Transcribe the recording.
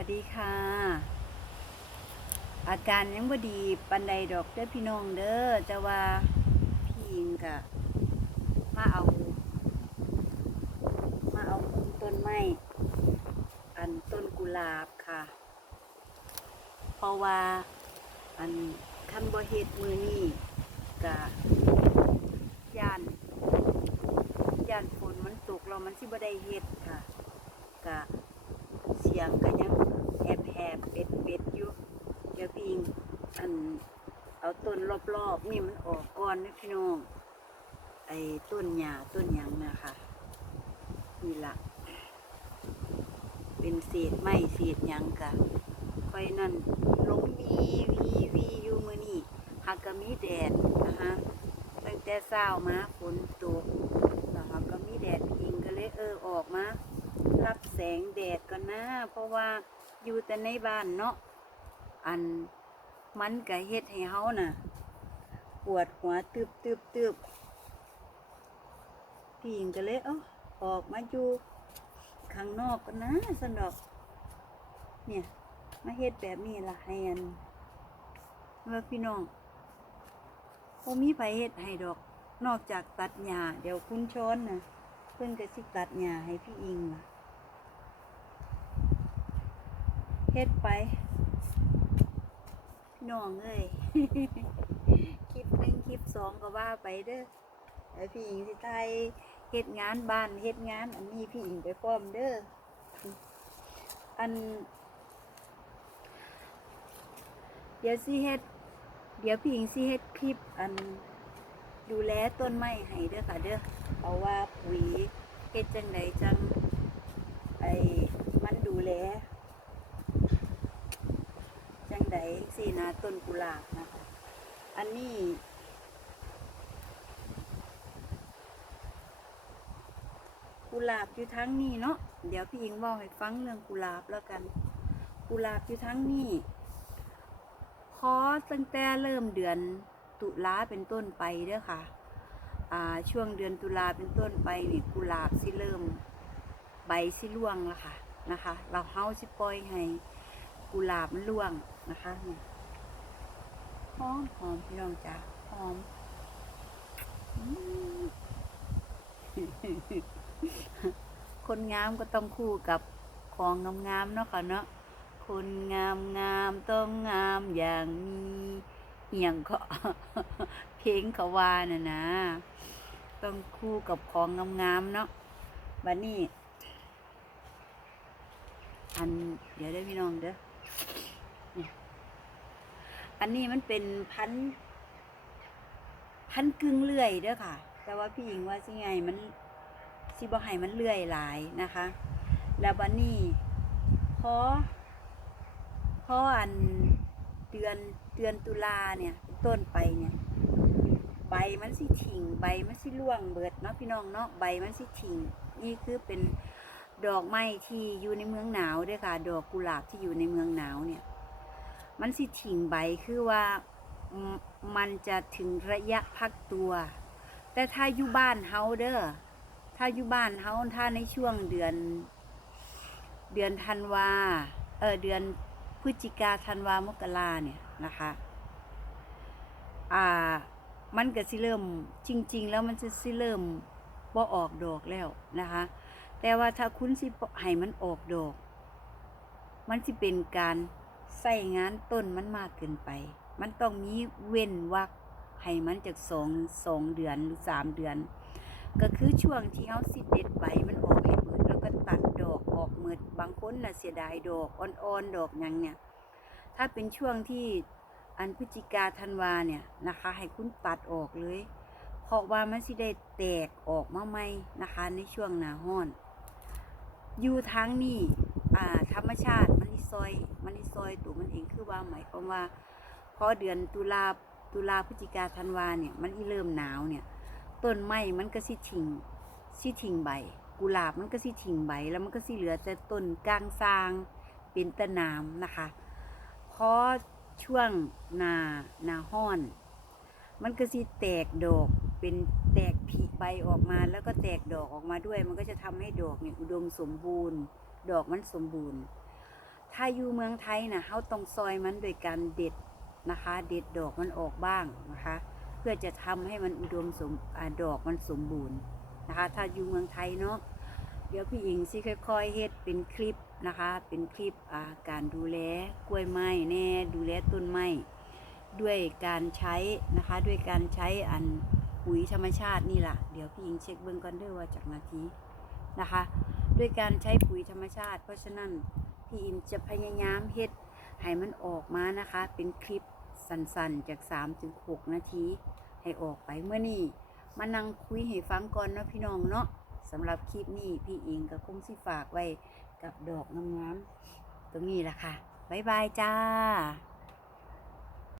วัสดีค่ะ อาการยังบ่ดีปันใดดอกเด้อพี่น้องเด้อแต่ว่าพี่อิงกะมาเอา มาเอามุมต้นไม้อันต้นกุหลาบค่ะ เพราะว่าอันคันบ่เฮ็ดมือนี่กะย่านย่านฝนมันตกแล้วมันสิบ่ได้เฮ็ดค่ะกะ สียงก็ยังแหบแหบเป็ดเป็ดอยู่เดี๋ยวพี่อิงอันเอาต้นรอบๆนี่มันออกก่อนนะพี่น้องไอ้ต้นหญ้าต้นหยังนะคะนี่ละเป็นเศษไม้เศษหยังกะค่อยนั่นลงวีวีวีอยู่มือนี่หักก็มีแดดนะคะตั้งแต่เช้ามาฝนตกแล้วหักก็มีแดดพี่อิงก็เลยเออออกมา รับ แสงแดดก่อนนะ เพราะว่าอยู่แต่ในบ้านเนาะอันมันก็เฮ็ดให้เฮาน่ะ ปวดหัวตึบตึบตึบพี่หญิงก็เลยเอ้าออกมาอยู่ข้างนอกกันนะสนดอก เนี่ย มาเฮ็ดแบบนี้ล่ะให้อันว่าพี่น้องบ่มีไผเฮ็ดให้ดอก นอกจากตัดหญ้าเดี๋ยวคุณชนน่ะเพิ่นก็สิตัดหญ้าให้พี่อิงล่ะ เฮ็ดไปน้องเอ้ยคลิปหนึ่งคลิปสองก็ว่าไปเด้อไอพี่หญิงสิไทยเฮ็ดงานบ้านเฮ็ดงาน อันนี้พี่หญิงไปพร้อมเด้ออัน เดี๋ยวสิเฮ็ดเดี๋ยวพี่หญิงสิเฮ็ดคลิปอันดูแลต้นไม้ให้เด้อค่ะเด้อเอาว่าปุ๋ยเฮ็ดจังไดจังไอ้มันดูแล จังีนาต้นกุหลาบนะคะ อันนี้ กุหลาบอยู่ทั้งนี้เนาะเดี๋ยวพี่หญิงบอกให้ฟังเรื่องกุหลาบแล้วกัน กุหลาบอยู่ทั้งนี้พอตั้งแต่เริ่มเดือนตุลาเป็นต้นไปเด้อค่ะอ่าช่วงเดือนตุลาเป็นต้นไปนี่กุหลาบสิเริ่มใบสิร่วงแล้วค่ะนะคะ เราเฮาสิปล่อยให้กุหลาบมันร่วง นะคะหอมหอมพี่น้องจ้าหอมคนงามก็ต้องคู่กับของงามๆเนาะค่ะเนาะคนงามงามต้องงามอย่างมีเอียงก็เพลงเขาว่าน่ะนะ ต้องคู่กับของงามๆเนาะบัดนี้ อันเดี๋ยวได้พี่น้องเด้อ เนี่ยอันนี้มันเป็นพันธุ์พันธุ์กึ่งเลื่อยเด้อค่ะ แต่ว่าพี่หญิงว่าสิไงมันสิบ่ให้มันเลื่อยหลายนะคะ แล้วบันนี้พอพออันเดือนเดือนตุลาเนี่ย ต้นไปเนี่ย ใบมันสิถิ่งใบมันสิร่วงเบิดเนาะพี่น้องเนาะใบมันสิถิ่งนี่คือเป็นดอกไม้ที่อยู่ในเมืองหนาวด้วยค่ะ ดอกกุหลาบที่อยู่ในเมืองหนาวเนี่ย มันสิถิงใบคือว่ามมันจะถึงระยะพักตัว แต่ถ้าอยู่บ้านเฮาเด้อถ้าอยู่บ้านเฮาถ้าในช่วงเดือน เดือนธันวาเออเดือนพฤศจิกาธันวามกราเนี่ยนะคะอ่ามันก็สิเริ่มจริง ๆ แล้วมันจะสิเริ่มบ่ออกดอกแล้วนะคะ แต่ว่าถ้าคุณสิให้มันออกดอก มันสิเป็นการ ใส่งานต้นมันมากเกินไป มันต้องมีเว้นวักให้มันจากสองสองเดือนหรือสามเดือน ก็คือช่วงที่เขาสิเด็ดใบมันออกให้เบิดแล้วก็ตัดดอกออกเมิดบางคนน่ะเสียดายดอกอ่อนๆดอกยังเนี่ย ถ้าเป็นช่วงที่อันพฤศจิกาธันวาเนี่ยนะคะ ให้คุณตัดออกเลย เพราะว่ามันสิได้แตกออกมาใหม่นะคะ ในช่วงหนาห้อน อยู่ทางนี้ ธรรมชาติมันนิซอยมันนิซอยตัวมันเองคือว่าหมายความว่าพอเดือนตุลาตุลาพฤศจิกาธันวาเนี่ยมันอีเริ่มหนาวเนี่ยต้นไม้มันก็สิทิ้งสิทิ้งใบ กุหลาบมันก็สิทิ้งใบ แล้วมันก็สิเหลือแต่ต้นกลางซางเป็นตะนามนะคะพอช่วงนาหนาห้อน มันก็สิแตกดอกเป็นแตกผีใบออกมาแล้วก็แตกดอกออกมาด้วย มันก็จะทำให้ดอกเนี่ยอุดมสมบูรณ์ ดอกมันสมบูรณ์ ถ้าอยู่เมืองไทยนะเฮาต้องซอยมันโดยการเด็ดนะคะ เด็ดดอกมันออกบ้างนะคะ เพื่อจะทำให้มันอุดมสมอดอกมันสมบูรณ์นะคะ ถ้าอยู่เมืองไทยเนาะเดี๋ยวพี่หญิงสิค่อย ๆเฮ็ดเป็นคลิปนะคะ เป็นคลิปาการดูแลกล้วยไม้แน่ดูแลต้นไม้ด้วยการใช้นะคะ ด้วยการใช้อันปุ๋ยธรรมชาตินี่ล่ะเดี๋ยวพี่หญิงเช็คเบื้องก่อนด้วยว่าจากนาทีนะคะ ด้วยการใช้ปุ๋ยธรรมชาติ เพราะฉะนั้นพี่อิมจะพยายามเฮ็ดให้มันออกมานะคะ เป็นคลิปสั้นๆ จาก3-6นาที ให้ออกไปเมื่อนี้มานั่งคุยให้ฟังก่อนเนาะพี่น้องเนาะสำหรับคลิปนี้พี่อิงก็คงสิฝากไว้กับดอกงามๆตรงนี้แหละค่ะ บ๊ายบายจ้า